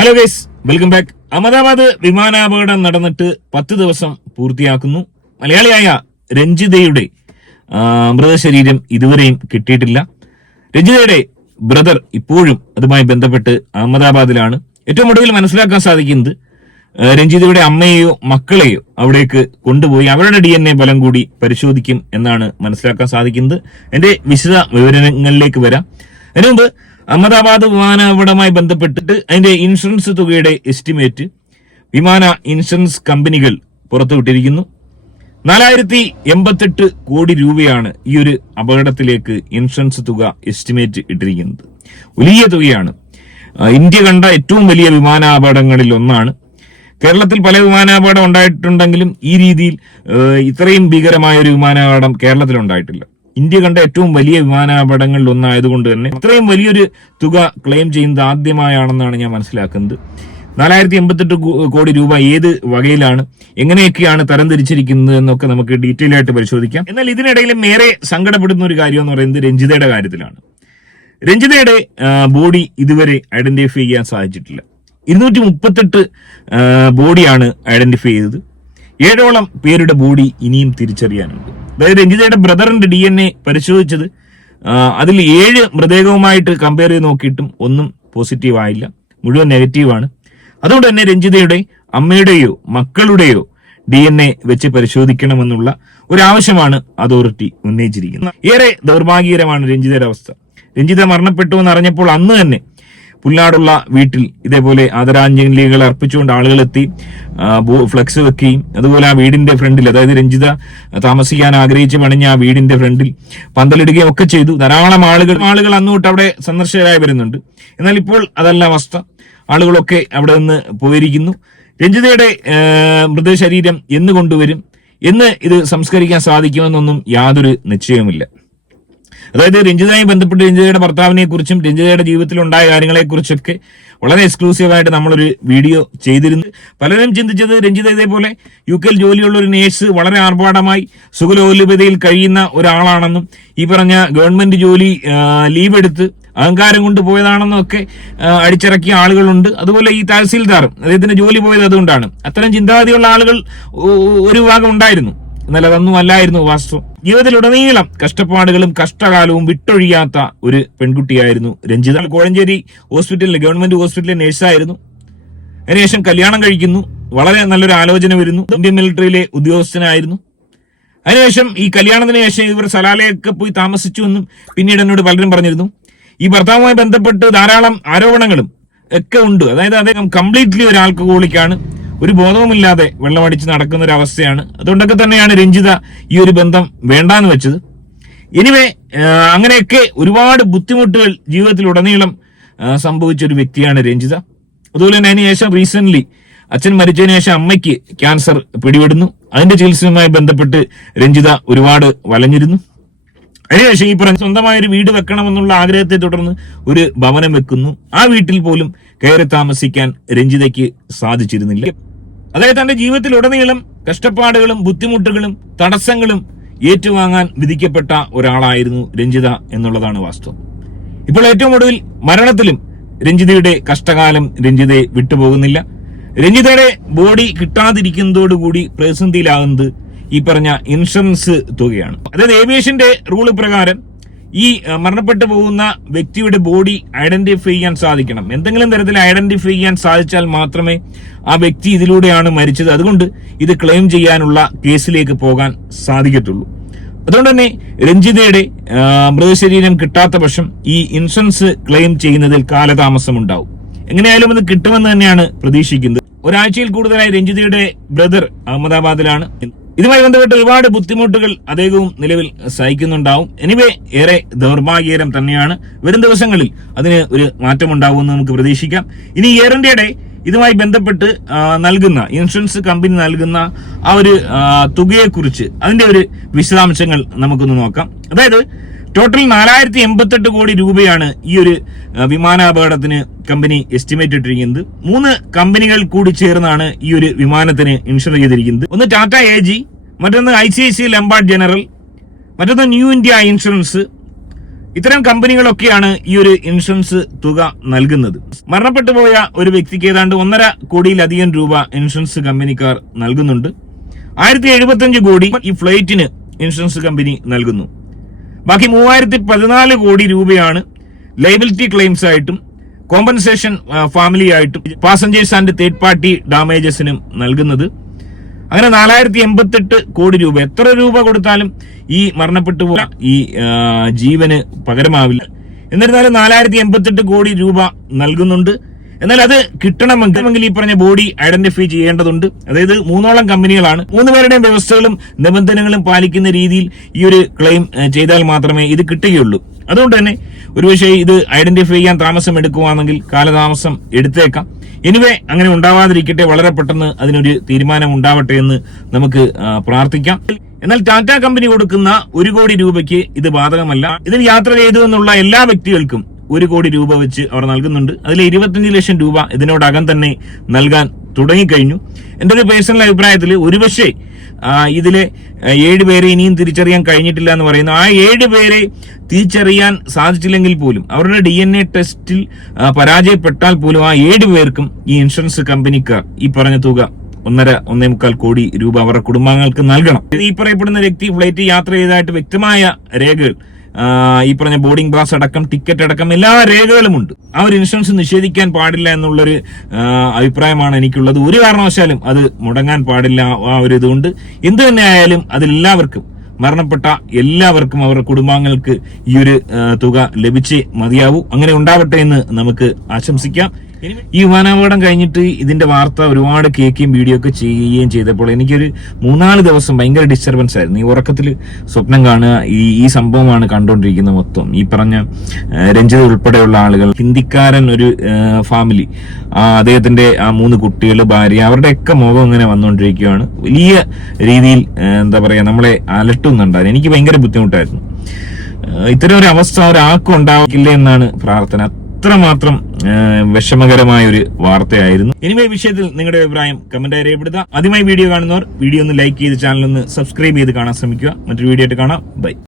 Hello guys welcome back Ahmedabad വിമാനാപകടം നടന്നിട്ട് പത്ത് ദിവസം പൂർത്തിയാക്കുന്നു. മലയാളിയായ രഞ്ജിതയുടെ മൃതശരീരം ഇതുവരെയും കിട്ടിയിട്ടില്ല. രഞ്ജിതയുടെ ബ്രദർ ഇപ്പോഴും അതുമായി ബന്ധപ്പെട്ട് അഹമ്മദാബാദിലാണ്. ഏറ്റവും ഒടുവിൽ മനസ്സിലാക്കാൻ സാധിക്കുന്നത് രഞ്ജിതയുടെ അമ്മയെയോ മക്കളെയോ അവിടേക്ക് കൊണ്ടുപോയി അവരുടെ ഡി എൻ എ ഫലം കൂടി പരിശോധിക്കും എന്നാണ് മനസ്സിലാക്കാൻ സാധിക്കുന്നത്. എന്റെ വിശദ വിവരങ്ങളിലേക്ക് വരാം. അതിനു മുമ്പ് അഹമ്മദാബാദ് വിമാനാപകടവുമായി ബന്ധപ്പെട്ടിട്ട് അതിന്റെ ഇൻഷുറൻസ് തുകയുടെ എസ്റ്റിമേറ്റ് വിമാന ഇൻഷുറൻസ് കമ്പനികൾ പുറത്തുവിട്ടിരിക്കുന്നു. നാലായിരത്തി എൺപത്തെട്ട് കോടി രൂപയാണ് ഈ ഒരു അപകടത്തിലേക്ക് ഇൻഷുറൻസ് തുക എസ്റ്റിമേറ്റ് ഇട്ടിരിക്കുന്നത്. വലിയ തുകയാണ്. ഇന്ത്യ കണ്ട ഏറ്റവും വലിയ വിമാനാപകടങ്ങളിൽ ഒന്നാണ്. കേരളത്തിൽ പല വിമാനാപകടം ഉണ്ടായിട്ടുണ്ടെങ്കിലും ഈ രീതിയിൽ ഇത്രയും ഭീകരമായ ഒരു വിമാനാപകടം കേരളത്തിൽ ഉണ്ടായിട്ടില്ല. ഇന്ത്യ കണ്ട ഏറ്റവും വലിയ വിമാനാപകടങ്ങളിൽ ഒന്നായതുകൊണ്ട് തന്നെ അത്രയും വലിയൊരു തുക ക്ലെയിം ചെയ്യുന്നത് ആദ്യമായാണെന്നാണ് ഞാൻ മനസ്സിലാക്കുന്നത്. നാലായിരത്തി എൺപത്തെട്ട് കോടി രൂപ ഏത് വകയിലാണ് എങ്ങനെയൊക്കെയാണ് തരംതിരിച്ചിരിക്കുന്നത് എന്നൊക്കെ നമുക്ക് ഡീറ്റെയിൽ ആയിട്ട് പരിശോധിക്കാം. എന്നാൽ ഇതിനിടയിലും ഏറെ സങ്കടപ്പെടുന്ന ഒരു കാര്യം എന്ന് പറയുന്നത് രഞ്ജിതയുടെ കാര്യത്തിലാണ്. രഞ്ജിതയുടെ ബോഡി ഇതുവരെ ഐഡന്റിഫൈ ചെയ്യാൻ സാധിച്ചിട്ടില്ല. ഇരുന്നൂറ്റി മുപ്പത്തെട്ട് ബോഡിയാണ് ഐഡന്റിഫൈ ചെയ്തത്. ഏഴോളം പേരുടെ ബോഡി ഇനിയും തിരിച്ചറിയാനുണ്ട്. അതായത് രഞ്ജിതയുടെ ബ്രദറിന്റെ ഡി എൻ എ പരിശോധിച്ചത് അതിൽ ഏഴ് മൃതദേഹവുമായിട്ട് കമ്പയർ ചെയ്ത് നോക്കിയിട്ടും ഒന്നും പോസിറ്റീവ് ആയില്ല. മുഴുവൻ നെഗറ്റീവാണ് അതുകൊണ്ട് തന്നെ രഞ്ജിതയുടെ അമ്മയുടെയോ മക്കളുടെയോ ഡി എൻ എ വെച്ച് പരിശോധിക്കണമെന്നുള്ള ഒരു ആവശ്യമാണ് അതോറിറ്റി ഉന്നയിച്ചിരിക്കുന്നത്. ഏറെ ദൗർഭാഗ്യകരമാണ് രഞ്ജിതയുടെ അവസ്ഥ. രഞ്ജിത മരണപ്പെട്ടു എന്ന് അറിഞ്ഞപ്പോൾ അന്ന് തന്നെ പുല്ലാടുള്ള വീട്ടിൽ ഇതേപോലെ ആദരാഞ്ജലികൾ അർപ്പിച്ചുകൊണ്ട് ആളുകൾ എത്തി ഫ്ലക്സ് വെക്കുകയും അതുപോലെ ആ വീടിന്റെ ഫ്രണ്ടിൽ അതായത് രഞ്ജിത താമസിക്കാൻ ആഗ്രഹിച്ച് പണിഞ്ഞ ആ വീടിന്റെ ഫ്രണ്ടിൽ പന്തലിടുകയും ഒക്കെ ചെയ്തു. ധാരാളം ആളുകൾ ആളുകൾ അന്ന് അവിടെ സന്ദർശകരായി വരുന്നുണ്ട്. എന്നാൽ ഇപ്പോൾ അതല്ല അവസ്ഥ. ആളുകളൊക്കെ അവിടെ നിന്ന് പോയിരിക്കുന്നു. രഞ്ജിതയുടെ മൃതശരീരം എന്ന് കൊണ്ടുവരും. എന്ന് ഇത് സംസ്കരിക്കാൻ സാധിക്കുമെന്നൊന്നും യാതൊരു നിശ്ചയവുമില്ല. അതായത് രഞ്ജിതയുമായി ബന്ധപ്പെട്ട് രഞ്ജിതയുടെ ഭർത്താവിനെ കുറിച്ചും രഞ്ജിതയുടെ ജീവിതത്തിൽ ഉണ്ടായ കാര്യങ്ങളെ കുറിച്ചൊക്കെ വളരെ എക്സ്ക്ലൂസീവായിട്ട് നമ്മളൊരു വീഡിയോ ചെയ്തിരുന്നു. പലരും ചിന്തിച്ചത് രഞ്ജിത ഇതേപോലെ യു കെയിൽ ജോലിയുള്ള ഒരു നേഴ്സ് വളരെ ആർഭാടമായി സുഖലോലുപതയിൽ കഴിയുന്ന ഒരാളാണെന്നും ഈ പറഞ്ഞ ഗവൺമെന്റ് ജോലി ലീവ് എടുത്ത് അഹങ്കാരം കൊണ്ട് പോയതാണെന്നൊക്കെ അടിച്ചിറക്കിയ ആളുകളുണ്ട്. അതുപോലെ ഈ തഹസീൽദാറും അദ്ദേഹത്തിന്റെ ജോലി പോയത് അതുകൊണ്ടാണ്. അത്തരം ചിന്താഗതിയുള്ള ആളുകൾ ഒരു വിഭാഗം ഉണ്ടായിരുന്നു. എന്നാൽ അതൊന്നും അല്ലായിരുന്നു വാസ്തു. ജീവിതത്തിലുടനീളം കഷ്ടപ്പാടുകളും കഷ്ടകാലവും വിട്ടൊഴിയാത്ത ഒരു പെൺകുട്ടിയായിരുന്നു രഞ്ജിത. കോഴഞ്ചേരി ഹോസ്പിറ്റലിൽ ഗവൺമെന്റ് ഹോസ്പിറ്റലിലെ നേഴ്സായിരുന്നു. അതിനുശേഷം കല്യാണം കഴിക്കുന്നു. വളരെ നല്ലൊരു ആലോചന വരുന്നു. ഇന്ത്യൻ മിലിറ്ററിയിലെ ഉദ്യോഗസ്ഥനായിരുന്നു. അതിനുശേഷം ഈ കല്യാണത്തിന് ശേഷം ഇവർ സലാലയൊക്കെ പോയി താമസിച്ചു എന്നും പിന്നീട് എന്നോട് പലരും പറഞ്ഞിരുന്നു. ഈ ഭർത്താവുമായി ബന്ധപ്പെട്ട് ധാരാളം ആരോപണങ്ങളും ഒക്കെ ഉണ്ട്. അതായത് അദ്ദേഹം കംപ്ലീറ്റ്ലി ഒരു ആൽക്കഹോളിക്കാണ് ഒരു ബോധവുമില്ലാതെ വെള്ളമടിച്ച് നടക്കുന്ന ഒരു അവസ്ഥയാണ് അതുകൊണ്ടൊക്കെ തന്നെയാണ് രഞ്ജിത ഈ ഒരു ബന്ധം വേണ്ടാന്ന് വെച്ചത്. എനിവേ അങ്ങനെയൊക്കെ ഒരുപാട് ബുദ്ധിമുട്ടുകൾ ജീവിതത്തിൽ ഉടനീളം സംഭവിച്ച ഒരു വ്യക്തിയാണ് രഞ്ജിത. അതുപോലെ തന്നെ അതിനുശേഷം റീസെന്റ് അച്ഛൻ മരിച്ചതിന് ശേഷം അമ്മയ്ക്ക് ക്യാൻസർ പിടിപെടുന്നു. അതിന്റെ ചികിത്സയുമായി ബന്ധപ്പെട്ട് രഞ്ജിത ഒരുപാട് വലഞ്ഞിരുന്നു. അതിനുശേഷം ഈ പറഞ്ഞ സ്വന്തമായ ഒരു വീട് വെക്കണമെന്നുള്ള ആഗ്രഹത്തെ തുടർന്ന് ഒരു ഭവനം വെക്കുന്നു. ആ വീട്ടിൽ പോലും കയറി താമസിക്കാൻ രഞ്ജിതയ്ക്ക് സാധിച്ചിരുന്നില്ല. അതായത് തന്റെ ജീവിതത്തിലുടനീളം കഷ്ടപ്പാടുകളും ബുദ്ധിമുട്ടുകളും തടസ്സങ്ങളും ഏറ്റുവാങ്ങാൻ വിധിക്കപ്പെട്ട ഒരാളായിരുന്നു രഞ്ജിത എന്നുള്ളതാണ് വാസ്തവം. ഇപ്പോൾ ഏറ്റവും ഒടുവിൽ മരണത്തിലും രഞ്ജിതയുടെ കഷ്ടകാലം രഞ്ജിതയെ വിട്ടുപോകുന്നില്ല. രഞ്ജിതയുടെ ബോഡി കിട്ടാതിരിക്കുന്നതോടുകൂടി പ്രതിസന്ധിയിലാകുന്നത് ഈ പറഞ്ഞ ഇൻഷുറൻസ് തുകയാണ്. അതായത് ഏവിയേഷന്റെ റൂൾ പ്രകാരം ഈ മരണപ്പെട്ടു പോകുന്ന വ്യക്തിയുടെ ബോഡി ഐഡന്റിഫൈ ചെയ്യാൻ സാധിക്കണം. എന്തെങ്കിലും തരത്തിൽ ഐഡന്റിഫൈ ചെയ്യാൻ സാധിച്ചാൽ മാത്രമേ ആ വ്യക്തി ഇതിലൂടെയാണ് മരിച്ചത്. അതുകൊണ്ട് ഇത് ക്ലെയിം ചെയ്യാനുള്ള കേസിലേക്ക് പോകാൻ സാധിക്കത്തുള്ളൂ. അതുകൊണ്ട് തന്നെ രഞ്ജിതയുടെ മൃതശരീരം കിട്ടാത്ത പക്ഷം ഈ ഇൻഷുറൻസ് ക്ലെയിം ചെയ്യുന്നതിൽ കാലതാമസം ഉണ്ടാവും എങ്ങനെയായാലും അത് കിട്ടുമെന്ന് തന്നെയാണ് പ്രതീക്ഷിക്കുന്നത്. ഒരാഴ്ചയിൽ കൂടുതലായി രഞ്ജിതയുടെ ബ്രദർ അഹമ്മദാബാദിലാണ്. ഇതുമായി ബന്ധപ്പെട്ട് ഒരുപാട് ബുദ്ധിമുട്ടുകൾ അദ്ദേഹവും നിലവിൽ സഹിക്കുന്നുണ്ടാവും. എനിവേ ഏറെ ദൗർഭാഗ്യകരം തന്നെയാണ്. വരും ദിവസങ്ങളിൽ അതിന് ഒരു മാറ്റമുണ്ടാകുമെന്ന് നമുക്ക് പ്രതീക്ഷിക്കാം. ഇനി എയർ ഇതുമായി ബന്ധപ്പെട്ട് നൽകുന്ന ഇൻഷുറൻസ് കമ്പനി നൽകുന്ന ആ ഒരു തുകയെ തുകയെക്കുറിച്ച് അതിന്റെ ഒരു വിശദാംശങ്ങൾ നമുക്കൊന്ന് നോക്കാം. അതായത് ടോട്ടൽ നാലായിരത്തി എൺപത്തെട്ട് കോടി രൂപയാണ് ഈ ഒരു വിമാനാപകടത്തിന് കമ്പനി എസ്റ്റിമേറ്റ് ഇട്ടിരിക്കുന്നത്. മൂന്ന് കമ്പനികൾ കൂടി ചേർന്നാണ് ഈ ഒരു വിമാനത്തിന് ഇൻഷുർ ചെയ്തിരിക്കുന്നത്. ഒന്ന് ടാറ്റ എ ജി മറ്റൊന്ന് I C I C Lombard general മറ്റൊന്ന് ന്യൂ ഇന്ത്യ ഇൻഷുറൻസ് ഇത്തരം കമ്പനികളൊക്കെയാണ് ഈ ഒരു ഇൻഷുറൻസ് തുക നൽകുന്നത്. മരണപ്പെട്ടു പോയ ഒരു വ്യക്തിക്ക് ഏതാണ്ട് ഒന്നര കോടിയിലധികം രൂപ ഇൻഷുറൻസ് കമ്പനിക്കാർ നൽകുന്നുണ്ട്. ആയിരത്തി എഴുപത്തിയഞ്ച് കോടി ഈ ഫ്ലൈറ്റിന് ഇൻഷുറൻസ് കമ്പനി നൽകുന്നു. ബാക്കി മൂവായിരത്തി പതിനാല് കോടി രൂപയാണ് ലൈബിലിറ്റി ക്ലെയിംസ് ആയിട്ടും കോമ്പൻസേഷൻ ഫാമിലി ആയിട്ടും പാസഞ്ചേഴ്സ് ആൻഡ് തേർഡ് പാർട്ടി ഡാമേജസിനും നൽകുന്നത്. അങ്ങനെ നാലായിരത്തി എൺപത്തെട്ട് കോടി രൂപ. എത്ര രൂപ കൊടുത്താലും ഈ മരണപ്പെട്ടു പോയ ഈ ജീവന് പകരമാവില്ല. എന്നിരുന്നാലും നാലായിരത്തി എൺപത്തെട്ട് കോടി രൂപ നൽകുന്നുണ്ട്. എന്നാൽ അത് കിട്ടണമെങ്കിൽ ഈ പറഞ്ഞ ബോഡി ഐഡന്റിഫൈ ചെയ്യേണ്ടതുണ്ട്. അതായത് മൂന്നോളം കമ്പനികളാണ്. മൂന്ന് പേരുടെയും വ്യവസ്ഥകളും നിബന്ധനകളും പാലിക്കുന്ന രീതിയിൽ ഈ ഒരു ക്ലെയിം ചെയ്താൽ മാത്രമേ ഇത് കിട്ടുകയുള്ളൂ. അതുകൊണ്ട് തന്നെ ഒരുപക്ഷെ ഇത് ഐഡന്റിഫൈ ചെയ്യാൻ താമസം എടുക്കുവാണെങ്കിൽ കാലതാമസം എടുത്തേക്കാം. എനിവേ അങ്ങനെ ഉണ്ടാവാതിരിക്കട്ടെ വളരെ പെട്ടെന്ന് അതിനൊരു തീരുമാനം ഉണ്ടാവട്ടെ എന്ന് നമുക്ക് പ്രാർത്ഥിക്കാം. എന്നാൽ ടാറ്റ കമ്പനി കൊടുക്കുന്ന ഒരു കോടി രൂപയ്ക്ക് ഇത് ബാധകമല്ല. ഇതിന് യാത്ര ചെയ്തു എന്നുള്ള എല്ലാ വ്യക്തികൾക്കും ഒരു കോടി രൂപ വെച്ച് അവർ നൽകുന്നുണ്ട്. അതിൽ ഇരുപത്തിയഞ്ച് ലക്ഷം രൂപ ഇതിനോടകം തന്നെ നൽകാൻ തുടങ്ങിക്കഴിഞ്ഞു. എന്റെ ഒരു പേഴ്സണൽ അഭിപ്രായത്തിൽ ഒരുപക്ഷെ ഇതിലെ ഏഴ് പേരെ ഇനിയും തിരിച്ചറിയാൻ കഴിഞ്ഞിട്ടില്ല എന്ന് പറയുന്നു. ആ ഏഴ് പേരെ തിരിച്ചറിയാൻ സാധിച്ചില്ലെങ്കിൽ പോലും അവരുടെ ഡി എൻ എ ടെസ്റ്റിൽ പരാജയപ്പെട്ടാൽ പോലും ആ ഏഴ് പേർക്കും ഈ ഇൻഷുറൻസ് കമ്പനിക്കാർ ഈ പറഞ്ഞ തുക ഒന്നര ഒന്നേ മുക്കാൽ കോടി രൂപ അവരുടെ കുടുംബാംഗങ്ങൾക്ക് നൽകണം. ഈ പറയപ്പെടുന്ന വ്യക്തി ഫ്ലൈറ്റ് യാത്ര ചെയ്തതായിട്ട് വ്യക്തമായ രേഖകൾ ഈ പറഞ്ഞ ബോർഡിംഗ് പാസ് അടക്കം ടിക്കറ്റ് അടക്കം എല്ലാ രേഖകളും ഉണ്ട്. ആ ഒരു ഇൻഷുറൻസ് നിഷേധിക്കാൻ പാടില്ല എന്നുള്ളൊരു അഭിപ്രായമാണ് എനിക്കുള്ളത്. ഒരു കാരണവശാലും അത് മുടങ്ങാൻ പാടില്ല ആ ഒരു ഇതുകൊണ്ട്. എന്ത് തന്നെ ആയാലും അതെല്ലാവർക്കും മരണപ്പെട്ട എല്ലാവർക്കും അവരുടെ കുടുംബാംഗങ്ങൾക്ക് ഈ ഒരു തുക ലഭിച്ചേ മതിയാവൂ. അങ്ങനെ ഉണ്ടാവട്ടെ എന്ന് നമുക്ക് ആശംസിക്കാം. ഈ വിമാനാപകടം കഴിഞ്ഞിട്ട് ഇതിന്റെ വാർത്ത ഒരുപാട് കേൾക്കുകയും വീഡിയോ ഒക്കെ ചെയ്യുകയും ചെയ്തപ്പോൾ എനിക്കൊരു മൂന്നാൽ ദിവസം ഭയങ്കര ഡിസ്റ്റർബൻസ് ആയിരുന്നു. ഈ ഉറക്കത്തിൽ സ്വപ്നം കാണുക ഈ ഈ സംഭവമാണ് കണ്ടുകൊണ്ടിരിക്കുന്നത് മൊത്തം. ഈ പറഞ്ഞ രഞ്ജിത് ഉൾപ്പെടെയുള്ള ആളുകൾ ഹിന്ദിക്കാരൻ ഒരു ഫാമിലി അദ്ദേഹത്തിന്റെ ആ മൂന്ന് കുട്ടികൾ ഭാര്യ അവരുടെയൊക്കെ മുഖം ഇങ്ങനെ വന്നുകൊണ്ടിരിക്കുകയാണ്. വലിയ രീതിയിൽ എന്താ പറയാ നമ്മളെ അലട്ടുന്നുണ്ടായിരുന്നു എനിക്ക് ഭയങ്കര ബുദ്ധിമുട്ടായിരുന്നു. ഇത്തരം ഒരു അവസ്ഥ ഒരാൾക്കും ഉണ്ടാവില്ല എന്നാണ് പ്രാർത്ഥന. അത്രമാത്രം വിഷമകരമായ ഒരു വാർത്തയായിരുന്നു. ഇനിമേ വിഷയത്തിൽ നിങ്ങളുടെ അഭിപ്രായം കമന്റായി രേഖപ്പെടുത്തുക ആദ്യമായി വീഡിയോ കാണുന്നവർ വീഡിയോ ഒന്ന് ലൈക്ക് ചെയ്ത് ചാനൽ ഒന്ന് സബ്സ്ക്രൈബ് ചെയ്ത് കാണാൻ ശ്രമിക്കുക. മറ്റൊരു വീഡിയോ ആയിട്ട് കാണാം. ബൈ